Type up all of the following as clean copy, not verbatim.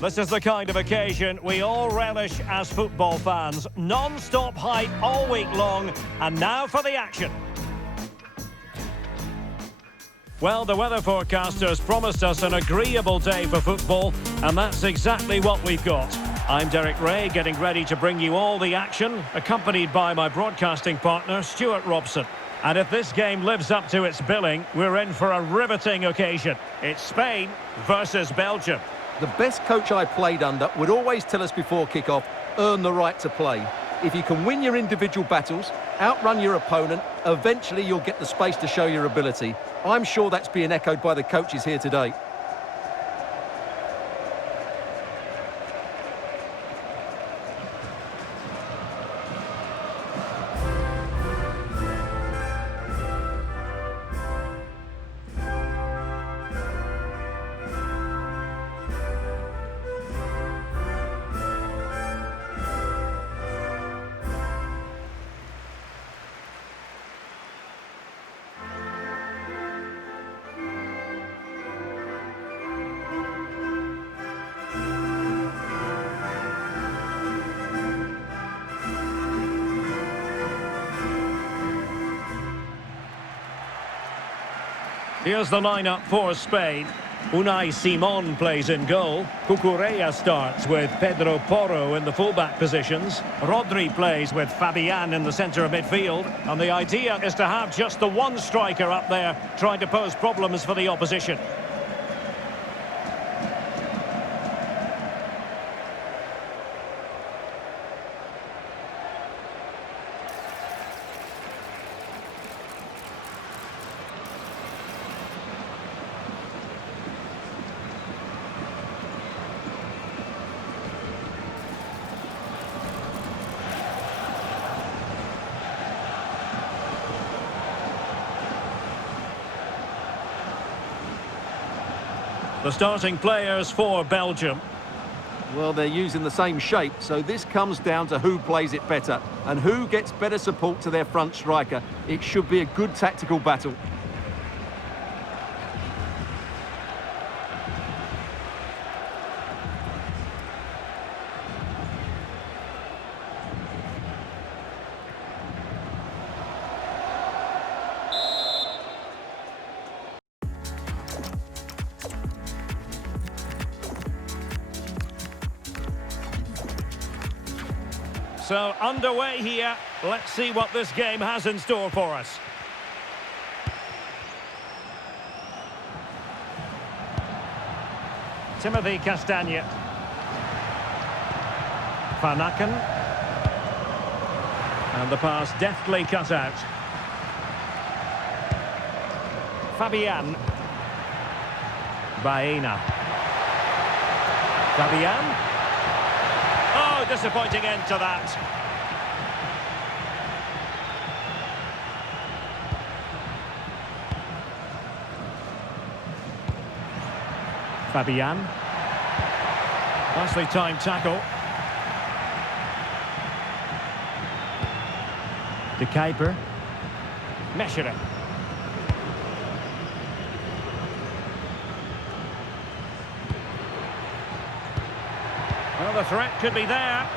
This is the kind of occasion we all relish as football fans. Non-stop hype all week long, and now for the action. Well, the weather forecasters promised us an agreeable day for football, and that's exactly what we've got. I'm Derek Ray, getting ready to bring you all the action, accompanied by my broadcasting partner, Stuart Robson. And if this game lives up to its billing, we're in for a riveting occasion. It's Spain versus Belgium. The best coach I played under would always tell us before kick-off, earn the right to play. If you can win your individual battles, outrun your opponent, eventually you'll get the space to show your ability. I'm sure that's being echoed by the coaches here today. Here's the lineup for Spain. Unai Simon plays in goal. Cucurella starts with Pedro Porro in the fullback positions. Rodri plays with Fabian in the centre of midfield. And the idea is to have just the one striker up there trying to pose problems for the opposition. The starting players for Belgium. Well, they're using the same shape, so this comes down to who plays it better and who gets better support to their front striker. It should be a good tactical battle. So, underway here. Let's see what this game has in store for us. Timothy Castagne. Van Aken. And the pass deftly cut out. Fabian. Baena. Fabian. Oh, disappointing end to that. Fabian. Nicely timed tackle. De Kuiper. Meschere. Well, the threat could be there.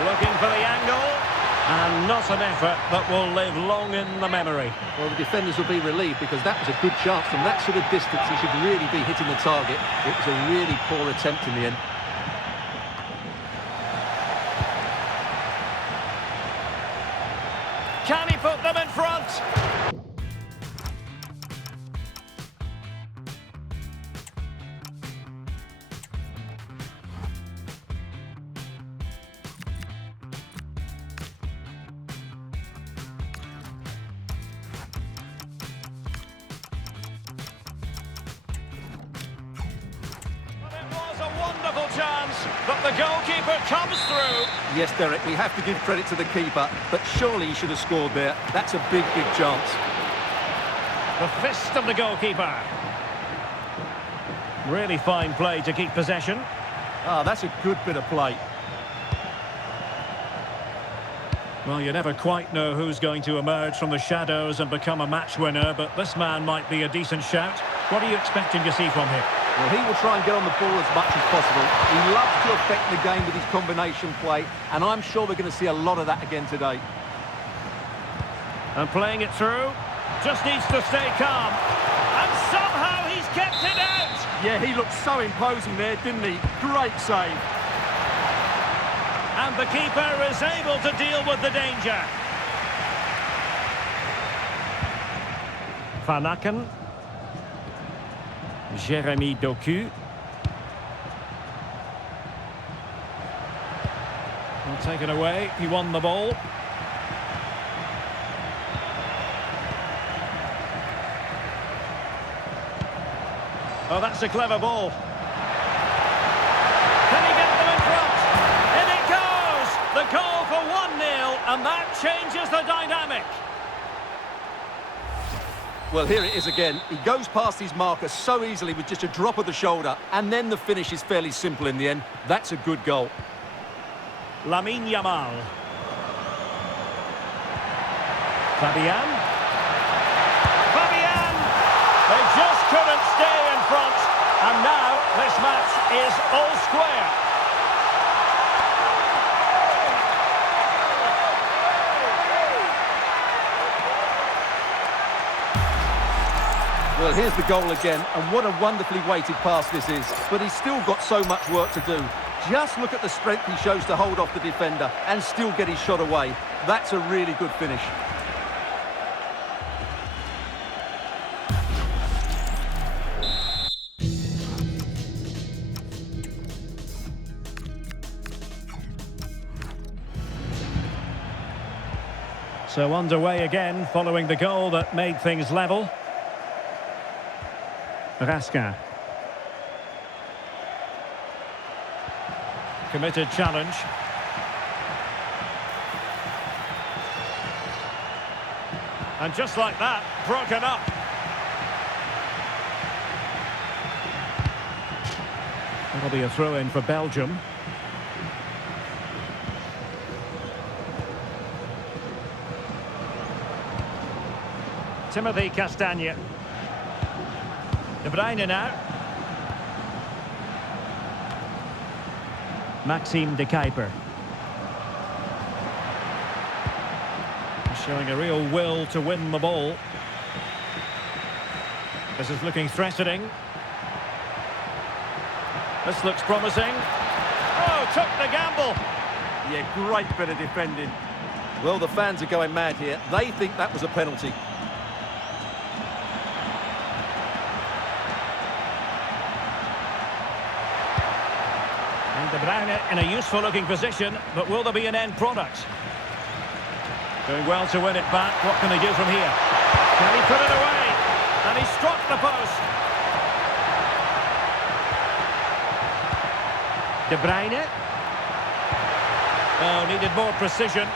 Looking for the angle. And not an effort that will live long in the memory. Well, the defenders will be relieved because that was a good chance. From that sort of distance, he should really be hitting the target. It was a really poor attempt in the end. Can he put them in front? Chance, but the goalkeeper comes through. Yes, Derek, we have to give credit to the keeper, but surely he should have scored there. That's a big, big chance. The fist of the goalkeeper. Really fine play to keep possession. Ah, that's a good bit of play. Well, you never quite know who's going to emerge from the shadows and become a match winner, but this man might be a decent shout. What are you expecting to see from him? Well, he will try and get on the ball as much as possible. He loves to affect the game with his combination play, and I'm sure we're going to see a lot of that again today. And playing it through, just needs to stay calm. And somehow he's kept it out! Yeah, he looked so imposing there, didn't he? Great save. And the keeper is able to deal with the danger. Van Aken. Jeremy Doku. Well, taken away, he won the ball. Oh, that's a clever ball. Can he get them in front? In it goes! The goal for 1-0, and that changes the dynamic. Well, here it is again. He goes past his marker so easily with just a drop of the shoulder, and then the finish is fairly simple in the end. That's a good goal. Lamine Yamal. Fabian. Fabian! They just couldn't stay in front, and now this match is all square. Well, here's the goal again, and what a wonderfully weighted pass this is. But he's still got so much work to do. Just look at the strength he shows to hold off the defender and still get his shot away. That's a really good finish. So underway again, following the goal that made things level. Raskin. Committed challenge. And just like that, broken up. That'll be a throw-in for Belgium. Timothy Castagne. De Bruyne now. Maxime de Kuiper. Showing a real will to win the ball. This is looking threatening. This looks promising. Oh, took the gamble. Yeah, great bit of defending. Well, the fans are going mad here. They think that was a penalty. And De Bruyne in a useful-looking position, but will there be an end product? Doing well to win it back. What can they do from here? Can he put it away? And he struck the post. De Bruyne. Oh, needed more precision.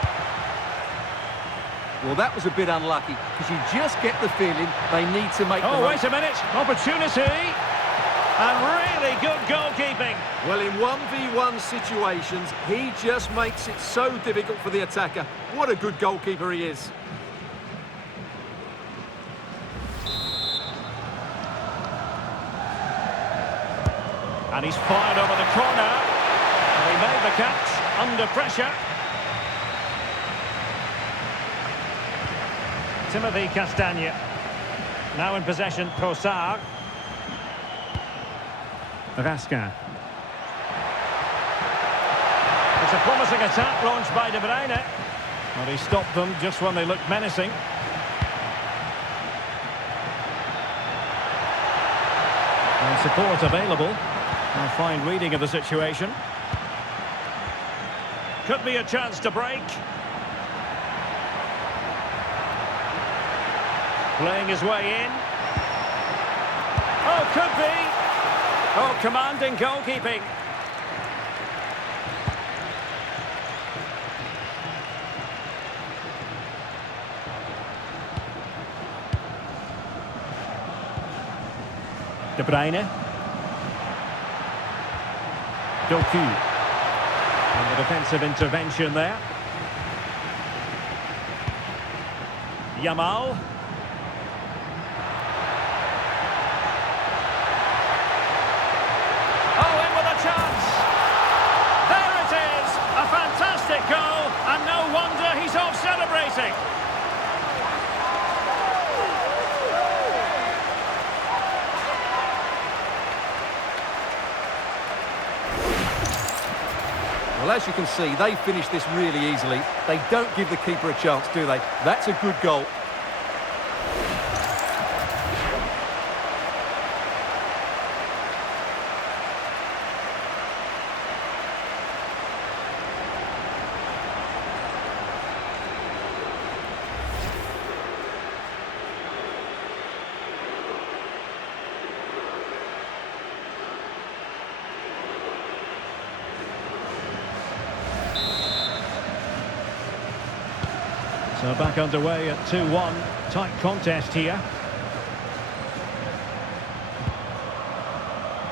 Well, that was a bit unlucky, because you just get the feeling they need to make the Oh, most. wait a minute. Opportunity. And really good goalkeeping. Well, in 1v1 situations, he just makes it so difficult for the attacker. What a good goalkeeper he is. And he's fired over the corner. And he made the catch under pressure. Timothy Castagne. Now in possession, Trossard. Raskin. It's a promising attack launched by De Bruyne. Well, he stopped them just when they looked menacing. And support available. A fine reading of the situation. Could be a chance to break. Playing his way in. Oh, could be. Oh, commanding goalkeeping. De Bruyne. Doku. And the defensive intervention there. Yamal. Well, as you can see, they finish this really easily. They don't give the keeper a chance, do they? That's a good goal. So back underway at 2-1. Tight contest here.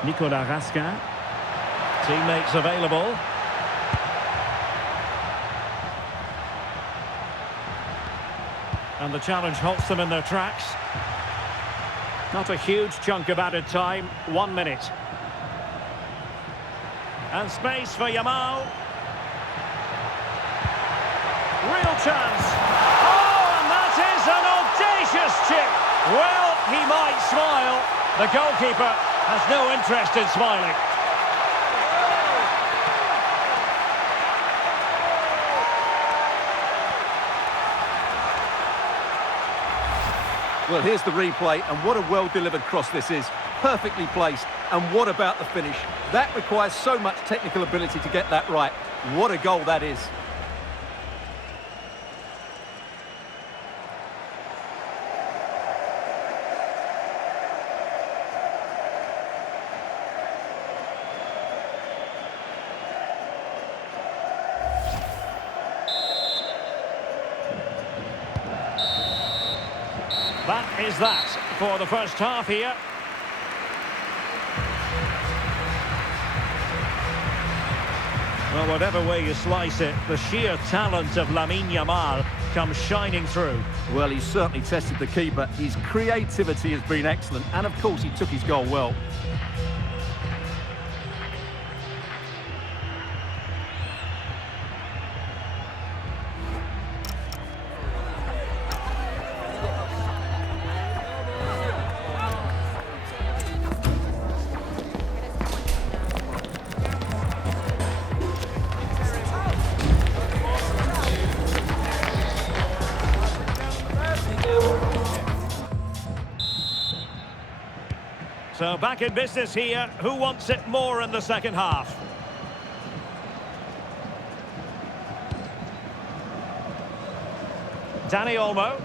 Nicolas Raskin. Teammates available. And the challenge halts them in their tracks. Not a huge chunk of added time. 1 minute. And space for Yamal. Real chance. Oh, and that is an audacious chip. Well, he might smile. The goalkeeper has no interest in smiling. Well, here's the replay, and what a well-delivered cross this is. Perfectly placed. And what about the finish? That requires so much technical ability to get that right. What a goal that is. That is that for the first half here. Well, whatever way you slice it, the sheer talent of Lamine Yamal comes shining through. Well, he's certainly tested the keeper. His creativity has been excellent, and of course he took his goal well. So back in business here. Who wants it more in the second half? Dani Olmo.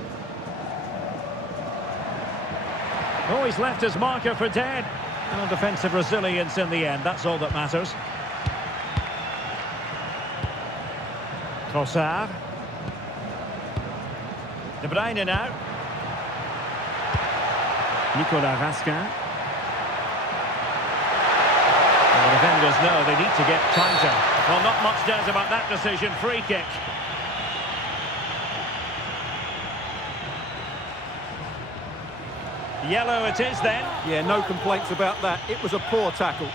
Oh, he's left his marker for dead. And defensive resilience in the end. That's all that matters. Trossard. De Bruyne now. Nicolas Raskin. The defenders know they need to get tighter. Well, not much doubt about that decision. Free kick. Yellow it is then. Yeah, no complaints about that. It was a poor tackle.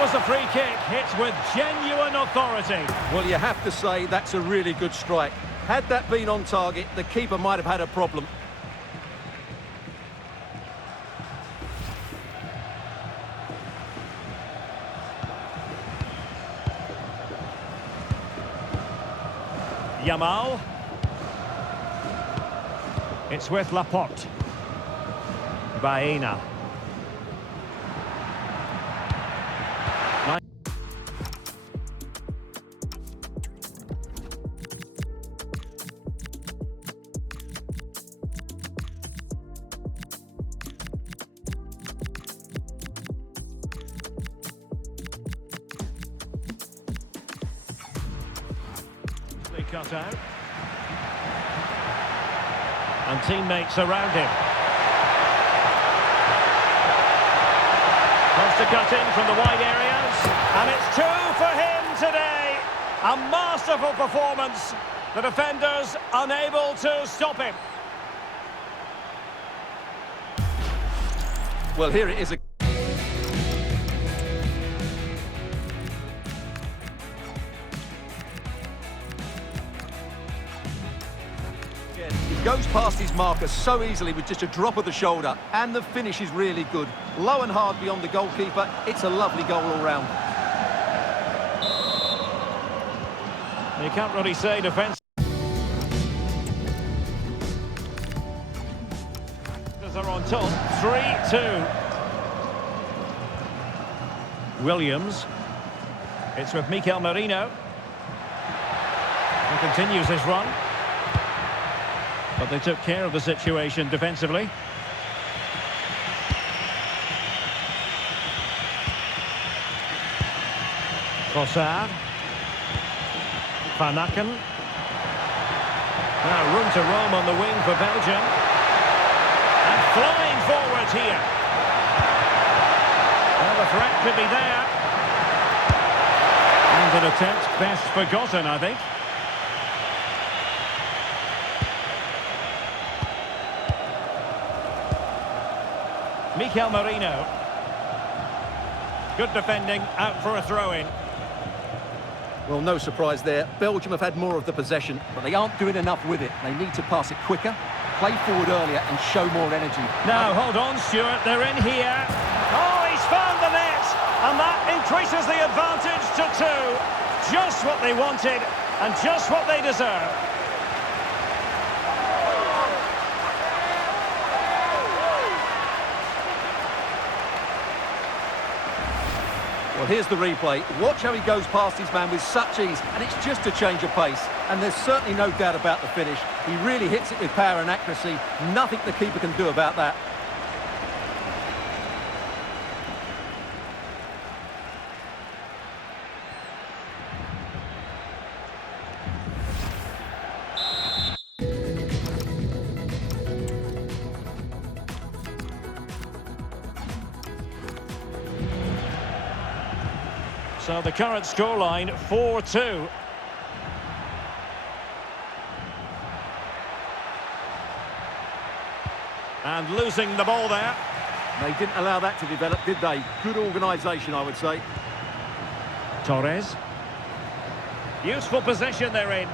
Was a free kick, hit with genuine authority. Well, you have to say that's a really good strike. Had that been on target, the keeper might have had a problem. Yamal. It's with Laporte. Baena. Cut out. And teammates around him. Wants to cut in from the wide areas. And it's 2 for him today. A masterful performance. The defenders unable to stop him. Well, here it is. Goes past his marker so easily with just a drop of the shoulder, and the finish is really good. Low and hard beyond the goalkeeper. It's a lovely goal all round. You can't really say defence are on top. 3-2. Williams. It's with Mikel Merino. He continues his run. But they took care of the situation defensively. Trossard. Van Aken. Now room to roam on the wing for Belgium. And flying forward here. Well, the threat could be there. And an attempt best forgotten, I think. Mikel Merino. Good defending, out for a throw-in. Well, no surprise there. Belgium have had more of the possession, but they aren't doing enough with it. They need to pass it quicker, play forward earlier and show more energy. Now, hold on, Stuart. They're in here. Oh, he's found the net. And that increases the advantage to 2. Just what they wanted and just what they deserve. Well, here's the replay. Watch how he goes past his man with such ease, and it's just a change of pace. And there's certainly no doubt about the finish. He really hits it with power and accuracy. Nothing the keeper can do about that. So the current scoreline, 4-2. And losing the ball there. They didn't allow that to develop, did they? Good organisation, I would say. Torres. Useful position they're in.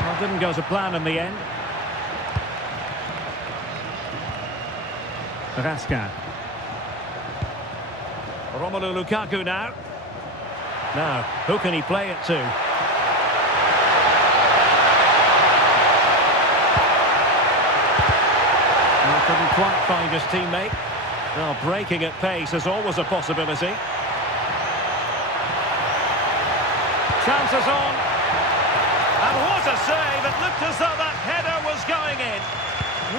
Well, didn't go to plan in the end. Rasca. Romelu Lukaku now. Now, who can he play it to? Well, couldn't quite find his teammate. Well, breaking at pace is always a possibility. Chances on. And what a save! It looked as though that header was going in.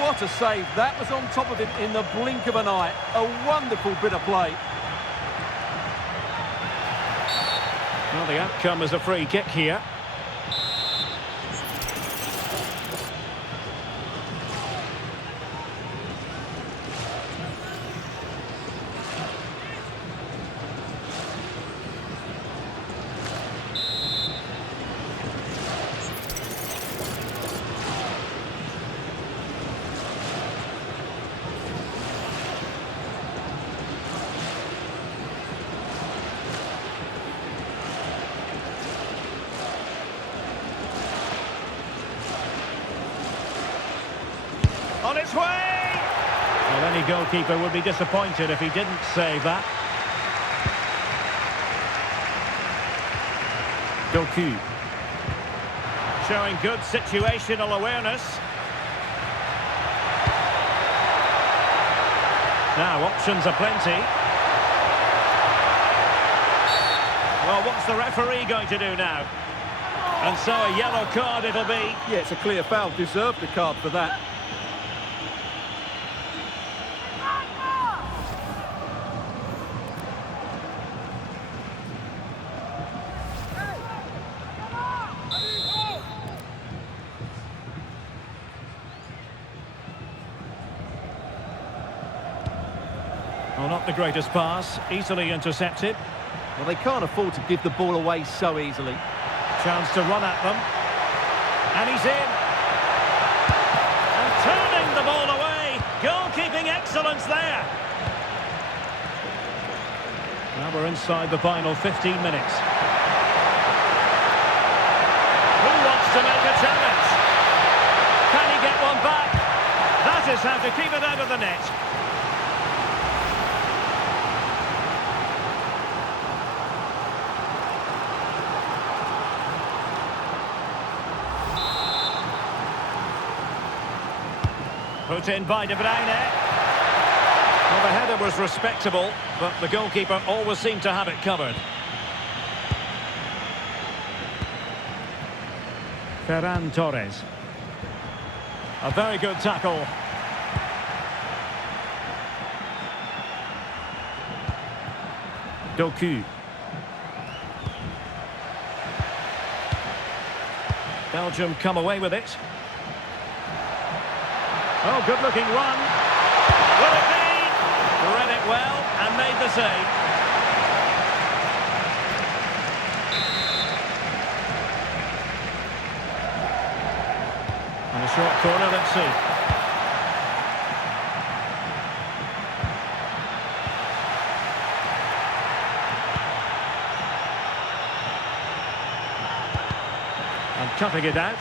What a save. That was on top of him in the blink of an eye. A wonderful bit of play. Well, the outcome is a free kick here. On its way! Well, any goalkeeper would be disappointed if he didn't save that. Doku. Showing good situational awareness. Now, options are plenty. Well, what's the referee going to do now? And so a yellow card it'll be. Yeah, it's a clear foul. Deserved a card for that. Well, not the greatest pass, easily intercepted. Well, they can't afford to give the ball away so easily. Chance to run at them. And he's in. And turning the ball away. Goalkeeping excellence there. Now we're inside the final 15 minutes. Who wants to make a challenge? how to keep it out of the net. Put in by De Bruyne. Well, the header was respectable, but the goalkeeper always seemed to have it covered. Ferran Torres. A very good tackle. Doku. Belgium come away with it. Oh, good-looking run. Will it be? Read it well and made the save. And a short corner, let's see. And cutting it out.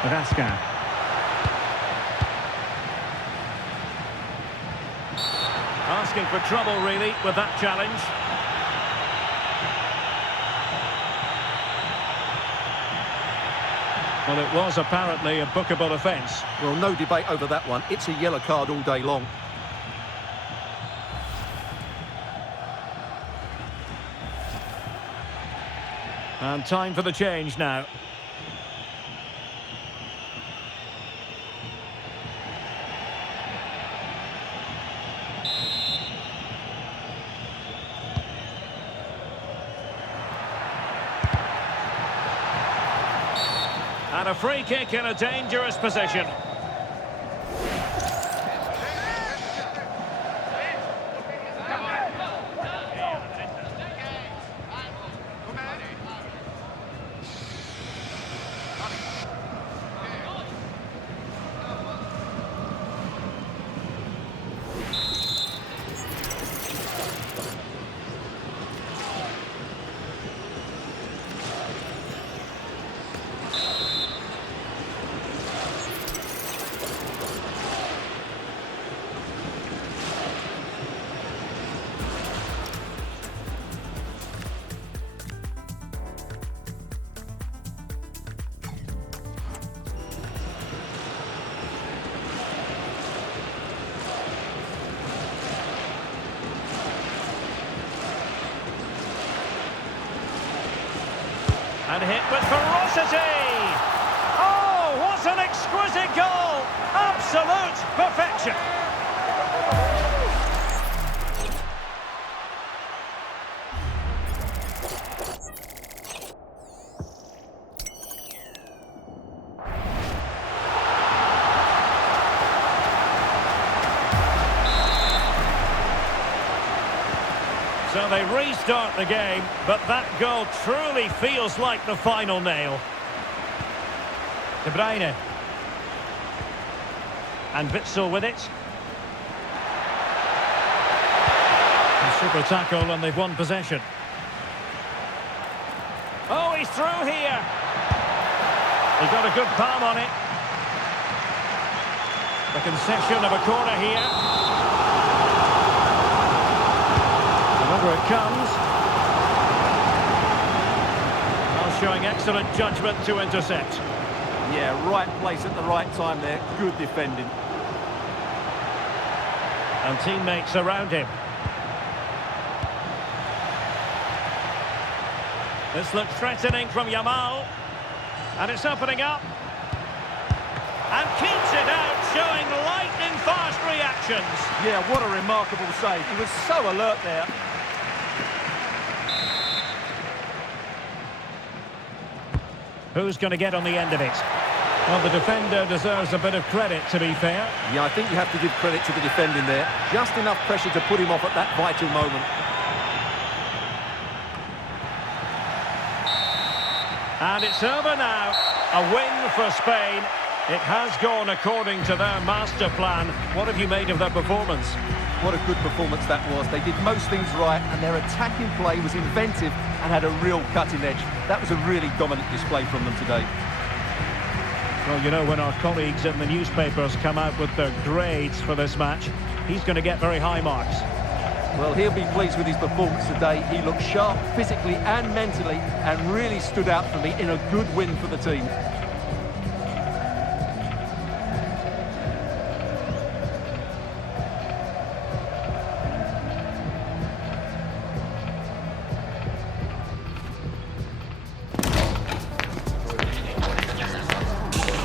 Rasca. Asking for trouble, really, with that challenge. Well, it was apparently a bookable offence. Well, no debate over that one. It's a yellow card all day long. And time for the change now. And a free kick in a dangerous position. And hit with ferocity! Oh, what an exquisite goal! Absolute perfection! So they restart the game, but that goal truly feels like the final nail. De Bruyne. And Witsel with it. A super tackle and they've won possession. Oh, he's through here. He got a good palm on it. The concession of a corner here. Over it comes. Well, showing excellent judgment to intercept. Yeah, right place at the right time there. Good defending. And teammates around him. This looks threatening from Yamal. And it's opening up. And keeps it out, showing lightning-fast reactions. Yeah, what a remarkable save. He was so alert there. Who's going to get on the end of it? Well, the defender deserves a bit of credit, to be fair. Yeah, I think you have to give credit to the defending there. Just enough pressure to put him off at that vital moment. And it's over now. A win for Spain. It has gone according to their master plan. What have you made of their performance? What a good performance that was. They did most things right, and their attacking play was inventive and had a real cutting edge. That was a really dominant display from them today. Well, you know, when our colleagues in the newspapers come out with their grades for this match, he's going to get very high marks. Well, he'll be pleased with his performance today. He looked sharp physically and mentally and really stood out for me in a good win for the team.